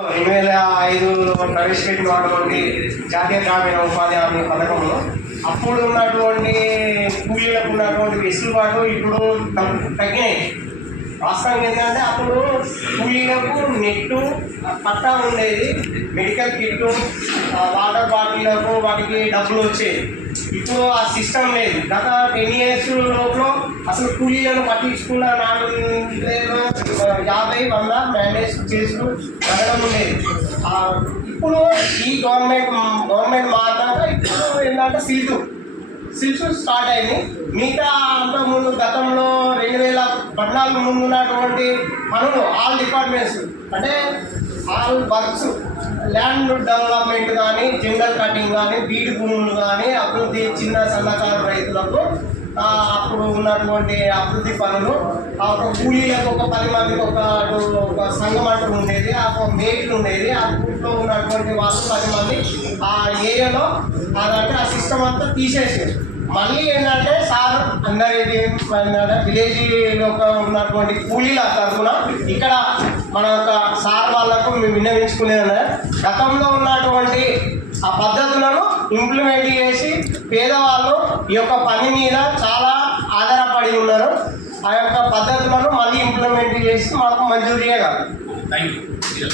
2005లో ప్రవేశపెట్టినటువంటి జాతీయ గ్రామీణ ఉపాధి హామీ పథకంలో అప్పుడు ఉన్నటువంటి కూలీలకు ఉన్నటువంటి వెసులుబాటు ఇప్పుడు తగ్గినాయి. వాస్తవం ఏంటంటే అప్పుడు కూలీలకు నెట్టు పట్టా ఉండేది, మెడికల్ కిట్టు, వాటర్ బాటిళ్లకు వాటికి డబ్బులు వచ్చేది. ఇప్పుడు ఆ సిస్టమ్ లేదు. గత 10 years లోపల అసలు కూలీలను పట్టించుకున్న 50-100 మ్యాండేజ్ చేస్తూ జరగడం ఉండేది. ఇప్పుడు ఈ గవర్నమెంట్ మాత్రం ఇప్పుడు ఏంటంటే సిల్స్ స్టార్ట్ అయింది. మిగతా అంతకుముందు గతంలో 2014 ముందు ఉన్నటువంటి పనులు ఆల్ డిపార్ట్మెంట్స్ అంటే ఆల్ వర్క్స్, ల్యాండ్ డెవలప్మెంట్ కానీ, జంగల్ కటింగ్ కానీ, బీడు భూములు కానీ, అభివృద్ధి చిన్న సన్నకారు రైతులకు అప్పుడు ఉన్నటువంటి అభివృద్ధి పనులు, ఒక కూలీలకు ఒక 10 మందికి ఒక సంఘం అంటూ ఉండేది, ఒక మేట్లు ఉండేది. ఆ ఊళ్ళో ఉన్నటువంటి వాళ్ళు 10 మంది ఆ ఏరియాలో అదంటే ఆ సిస్టమ్ అంతా తీసేసేది. మళ్ళీ ఏంటంటే సార్ అందరి విలేజ్లో ఉన్నటువంటి కూలీల తరఫున ఇక్కడ మన యొక్క సార్ వాళ్ళకు మేము విన్నవించుకునేది గతంలో ఉన్నటువంటి ఆ పద్ధతులను ఇంప్లిమెంట్ చేసి పేదవాళ్ళు ఈ యొక్క పని మీద చాలా ఆధారపడి ఉన్నారు. ఆ యొక్క పద్ధతులను మళ్ళీ ఇంప్లిమెంట్ చేసి మాకు మంజూరు చేయగలరు. Thank you.